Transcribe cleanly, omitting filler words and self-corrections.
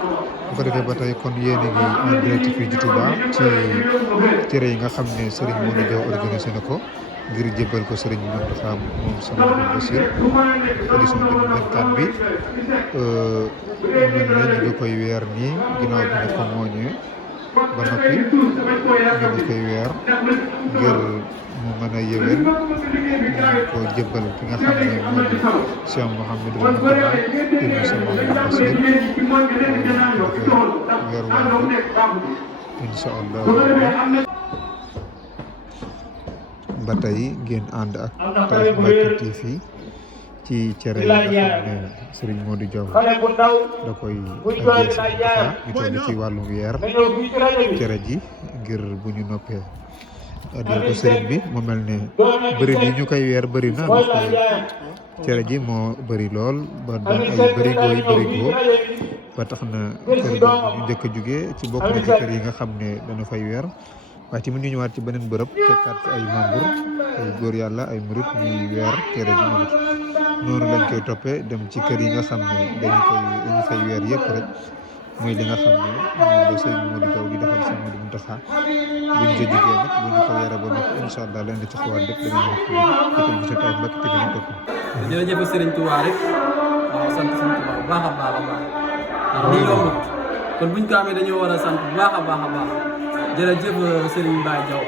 bu ko defee ba tey kon yéen a ngi en direct fii ci Touba ci cere yi nga xam ne Serigne Modou Diaw organisé na ko ngir jébbal ko Serigne Mountakha moom sama Abdou Bassir édition 2024 bi mel na ñu ngi koy weer nii ginnaaw bi ñu ko mooñee ba noppi ñu ngi koy weer ngir mu mën a yëwén ñu ko jébbal ki nga xam ne moo di Cheikh Mouhamadou Mountakha ibn sama Abdou Bassir weer woowu incha allah ba tey ngeen ànd ak Taif Mbacké TV ci cere yi nga xam ne Serigne Modou Diaw da koy addee si ñu toll ci wàllu weer cere ji ngir bu ñu noppee addee ko Serigne bi mu mel ne bëri yi ñu koy weer bëri na ndax cere ji moo bëri lool ba doon ay bërigoo ba tax na kër gi ñu njëkk a jugee ci bokk na ci kër yi nga xam ne dana fay weer waaye tamit ñu ñëwaat ci beneen bërëb fekkaat fi ay membre ay góor yàlla ay murit ñuy weer cere ji moom it noonu lañ koy toppee dem ci kër yi nga xam ne dañu fay weer yëpp rek muy li nga xam ne moom la sëñ Modou Diaw di defal sëñ Modou Mountakha bu ñu ko jugee nag bu ñu ko weeree ba noppi incha allah leen di ci xawaat lépp danañ wax ci ko gisee Taif Mbacké TV ñu topp. jërëjëf Serigne Touba rek waaw sant Serigne Touba bu baax a baax a baax ndax lii yombut kon buñ ko amee dañoo war a sant bu baax a baax a baax jërëjëf Serigne Baye Diaw.